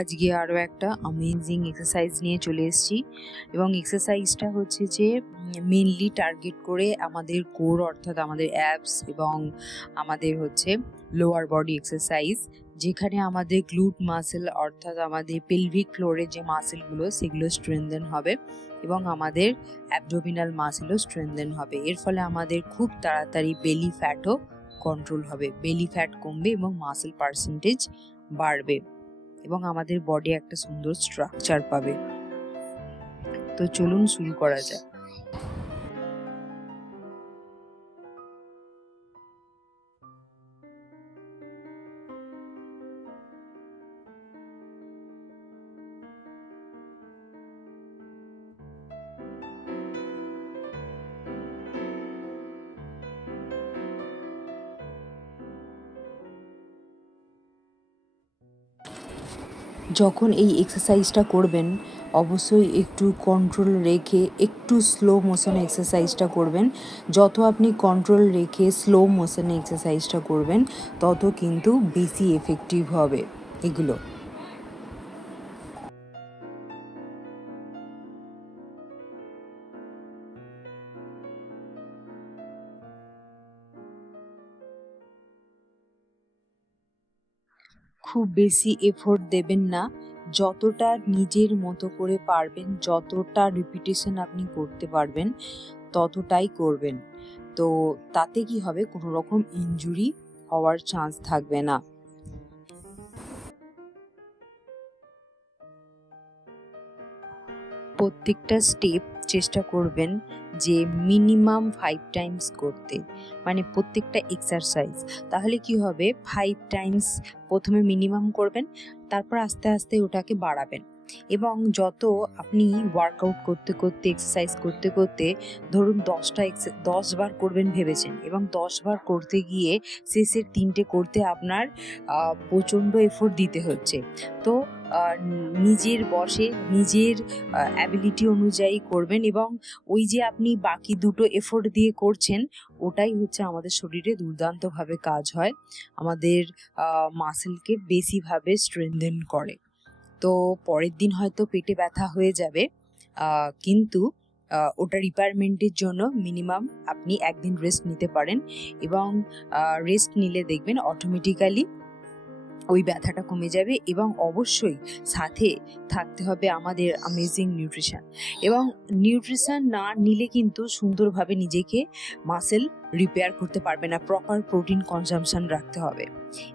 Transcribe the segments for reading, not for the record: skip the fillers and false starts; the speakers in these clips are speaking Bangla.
আজকে আরও একটা অ্যামেজিং এক্সারসাইজ নিয়ে চলে এসেছি এবং এক্সারসাইজটা হচ্ছে যে মেনলি টার্গেট করে আমাদের কোর অর্থাৎ আমাদের অ্যাবস এবং আমাদের হচ্ছে লোয়ার বডি এক্সারসাইজ, যেখানে আমাদের গ্লুট মাসেল অর্থাৎ আমাদের পেলভিক ফ্লোরের যে মাসেলগুলো সেগুলো স্ট্রেনদেন হবে এবং আমাদের অ্যাবডোমিনাল মাসেলও স্ট্রেনদেন হবে। এর ফলে আমাদের খুব তাড়াতাড়ি বেলি ফ্যাটও কন্ট্রোল হবে, বেলি ফ্যাট কমবে এবং মাসেল পার্সেন্টেজ বাড়বে এবং আমাদের বডি একটা সুন্দর স্ট্রাকচার পাবে। তো চলুন শুরু করা যাক। যখন এই এক্সারসাইজটা করবেন অবশ্যই একটু কন্ট্রোল রেখে একটু স্লো মোশনে এক্সারসাইজটা করবেন। যত আপনি কন্ট্রোল রেখে স্লো মোশনে এক্সারসাইজটা করবেন তত কিন্তু বেশি এফেক্টিভ হবে এগুলো। খুব বেশি এফোর্ট দেবেন না, যতটা নিজের মতো করে পারবেন, যতটা রিপিটেশন আপনি করতে পারবেন ততটাই করবেন। তো তাতে কি হবে, কোনো রকম ইনজুরি হওয়ার চান্স থাকবে না। প্রত্যেকটা স্টেপ চেষ্টা করবেন যে মিনিমাম 5 টাইমস করতে, মানে প্রত্যেকটা এক্সারসাইজ। তাহলে কি হবে, 5 টাইমস প্রথমে মিনিমাম করবেন, তারপর আস্তে আস্তে ওটাকে বাড়াবেন। এবং যত আপনি ওয়ার্কআউট করতে করতে এক্সারসাইজ করতে করতে ধরুন 10 বার করবেন ভেবেছেন এবং 10 বার করতে গিয়ে শেষের 3টে করতে আপনার প্রচণ্ড এফোর্ট দিতে হচ্ছে। তো নিজের বশে নিজের অ্যাবিলিটি অনুযায়ী করবেন এবং ওই যে আপনি বাকি দুটো এফোর্ট দিয়ে করছেন ওটাই হচ্ছে আমাদের শরীরে দুর্দান্তভাবে কাজ হয়, আমাদের মাসেলকে বেশিভাবে স্ট্রেনথেন করে। তো পরের দিন হয়তো পেটে ব্যথা হয়ে যাবে, কিন্তু ওটা রিপেয়ারমেন্টের জন্য মিনিমাম আপনি একদিন রেস্ট নিতে পারেন এবং রেস্ট নিলে দেখবেন অটোমেটিক্যালি ওই ব্যথাটা কমে যাবে। এবং অবশ্যই সাথে থাকতে হবে আমাদের অ্যামেজিং নিউট্রিশন, এবং নিউট্রিশন না নিলে কিন্তু সুন্দরভাবে নিজেকে মাসেল রিপেয়ার করতে পারবে না। প্রপার প্রোটিন কনজাম্পশন রাখতে হবে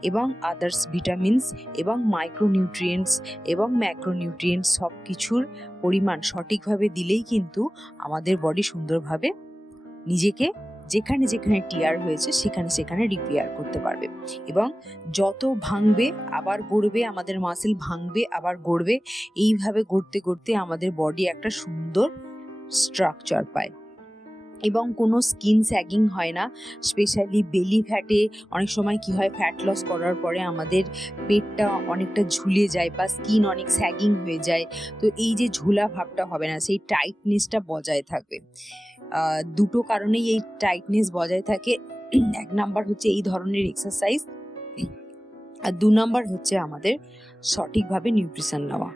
এবং আদার্স ভিটামিনস এবং মাইক্রোনিউট্রিয়েন্টস এবং ম্যাক্রোনিউট্রিয়েন্টস সব কিছুর পরিমাণ সঠিকভাবে দিলেই কিন্তু আমাদের বডি সুন্দরভাবে নিজেকে যেখানে যেখানে টিয়ার হয়েছে সেখানে সেখানে রিপেয়ার করতে পারবে। এবং যত ভাঙবে আবার গড়বে, আমাদের মাসেল ভাঙবে আবার গড়বে, এইভাবে গড়তে গড়তে আমাদের বডি একটা সুন্দর স্ট্রাকচার পায় এবং কোনো স্কিন স্যাগিং হয় না। স্পেশালি বেলি ফ্যাটে অনেক সময় কি হয়, ফ্যাট লস করার পরে আমাদের পেটটা অনেকটা ঝুলে যায় বা স্কিন অনেক স্যাগিং হয়ে যায়। তো এই যে ঝুলা ভাবটা হবে না, সেই টাইটনেসটা বজায় থাকবে। দুটো কারণেই এই টাইটনেস বজায় থাকে। এক নাম্বার হচ্ছে এই ধরনের এক্সারসাইজ, আর 2 নাম্বার হচ্ছে আমাদের সঠিকভাবে নিউট্রিশন নেওয়া।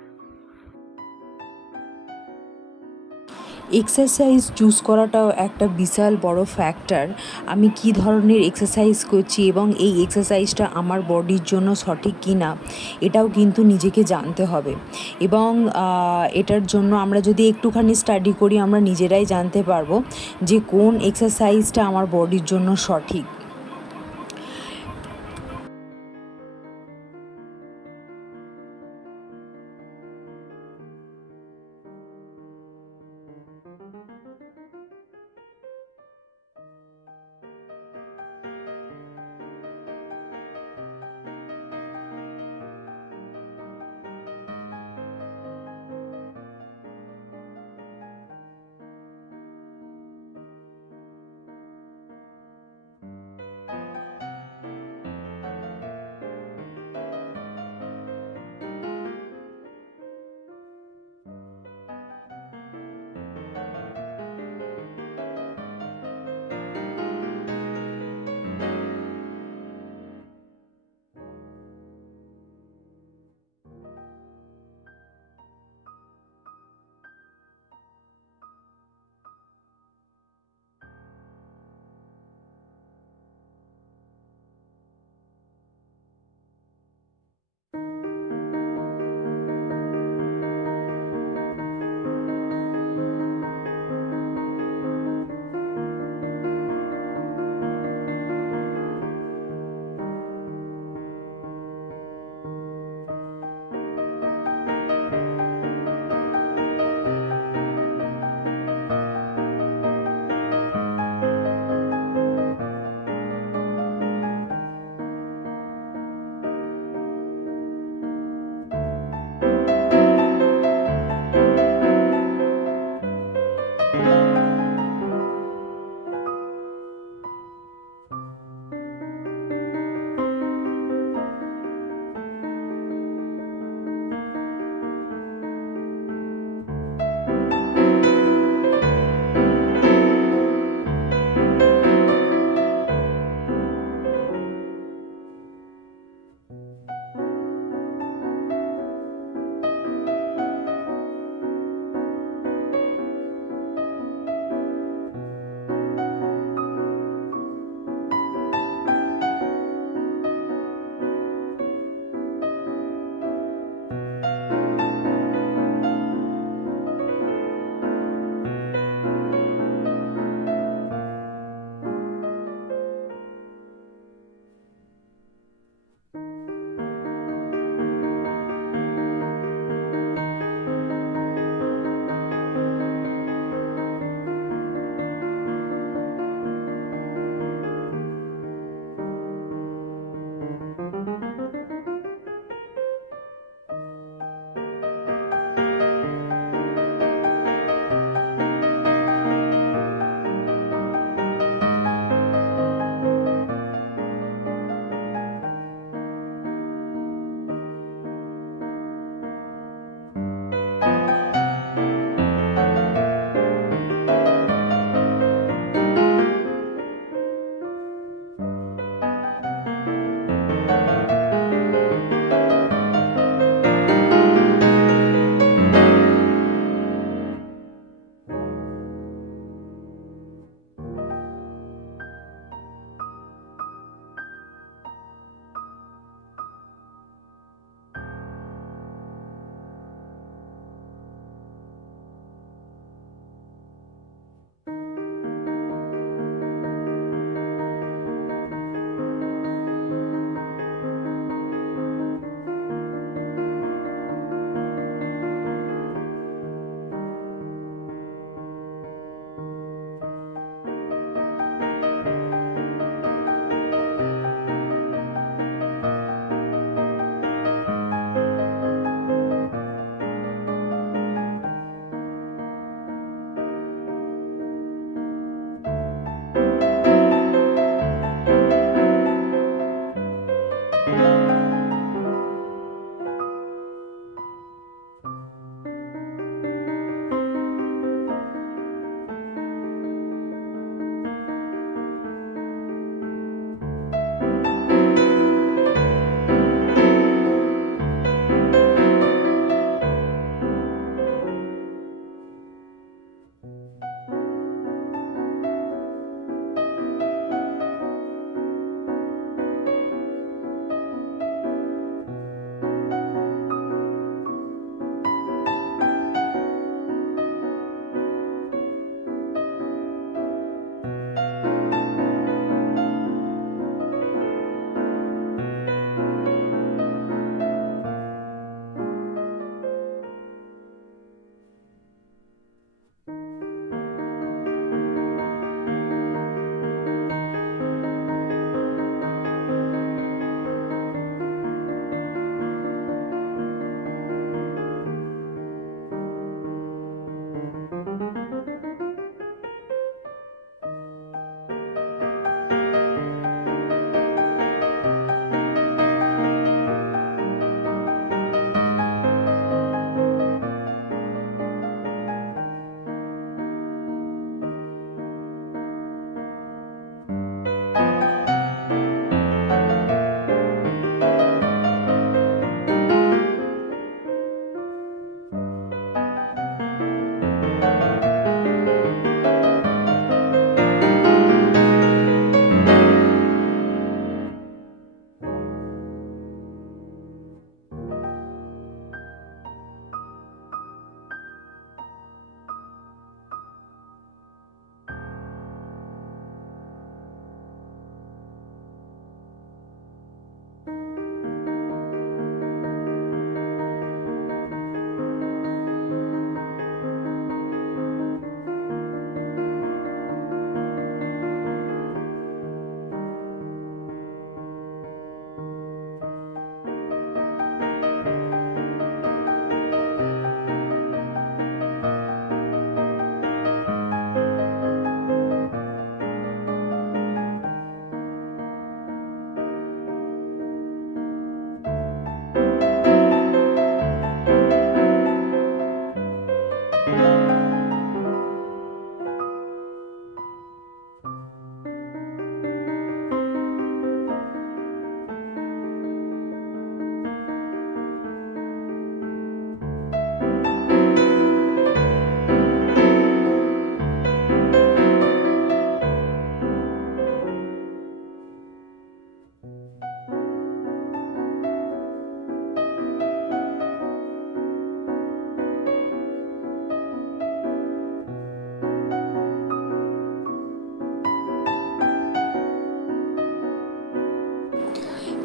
এক্সারসাইজ চুজ করাটাও একটা বিশাল বড় ফ্যাক্টর। আমি কি ধরনের এক্সারসাইজ করছি এবং এই এক্সারসাইজটা আমার বডির জন্য সঠিক কি না এটাও কিন্তু নিজেকে জানতে হবে। এবং এটার জন্য আমরা যদি একটুখানি স্টাডি করি আমরা নিজেরাই জানতে পারবো যে কোন এক্সারসাইজটা আমার বডির জন্য সঠিক।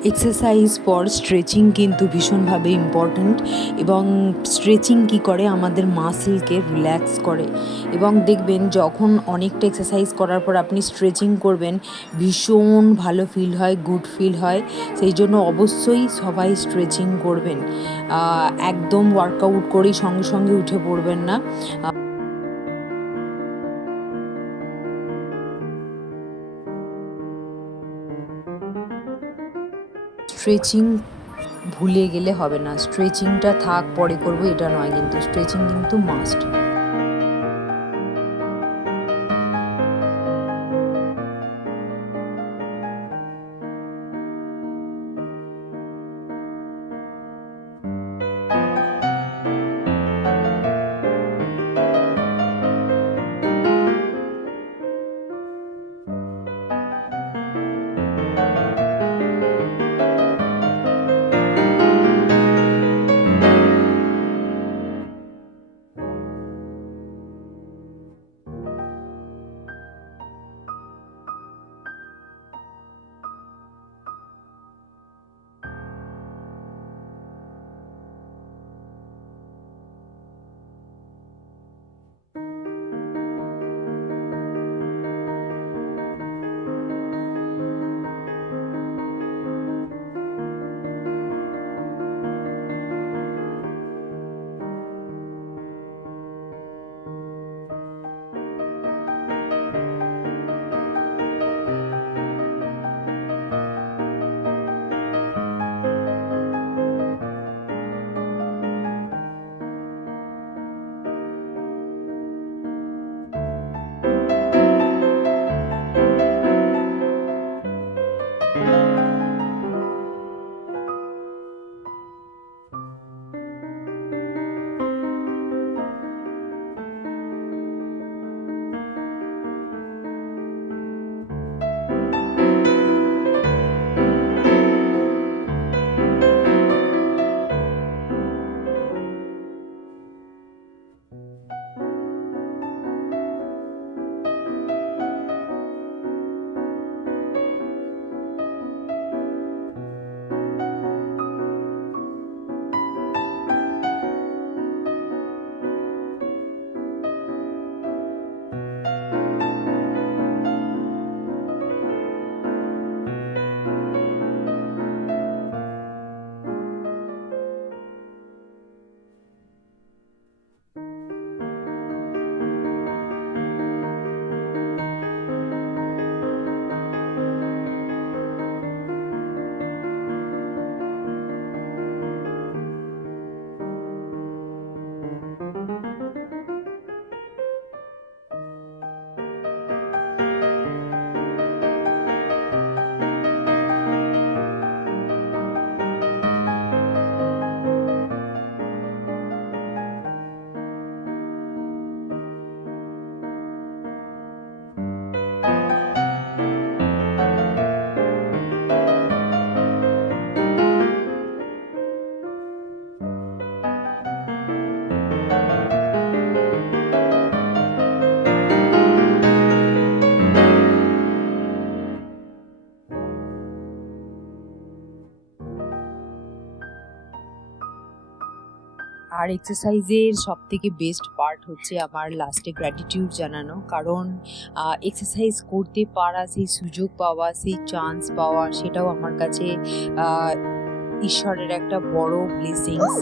এক্সারসাইজ পর স্ট্রেচিং কিন্তু ভীষণভাবে ইম্পর্ট্যান্ট, এবং স্ট্রেচিং কী করে আমাদের মাসেলকে রিল্যাক্স করে। এবং দেখবেন যখন অনেকটা এক্সারসাইজ করার পর আপনি স্ট্রেচিং করবেন, ভীষণ ভালো ফিল হয়, গুড ফিল হয়। সেই জন্য অবশ্যই সবাই স্ট্রেচিং করবেন। একদম ওয়ার্কআউট করেই সঙ্গে সঙ্গে উঠে পড়বেন না। স্ট্রেচিং ভুলে গেলে হবে না, স্ট্রেচিংটা থাক পরে করবো এটা নয়, কিন্তু স্ট্রেচিং কিন্তু মাস্ট। আর এক্সারসাইজের সবথেকে বেস্ট পার্ট হচ্ছে আমার লাস্টে গ্র্যাটিটিউড জানানো, কারণ এক্সারসাইজ করতে পারা, সেই সুযোগ পাওয়া, সেই চান্স পাওয়া, সেটাও আমার কাছে ঈশ্বরের একটা বড় ব্লেসিংস।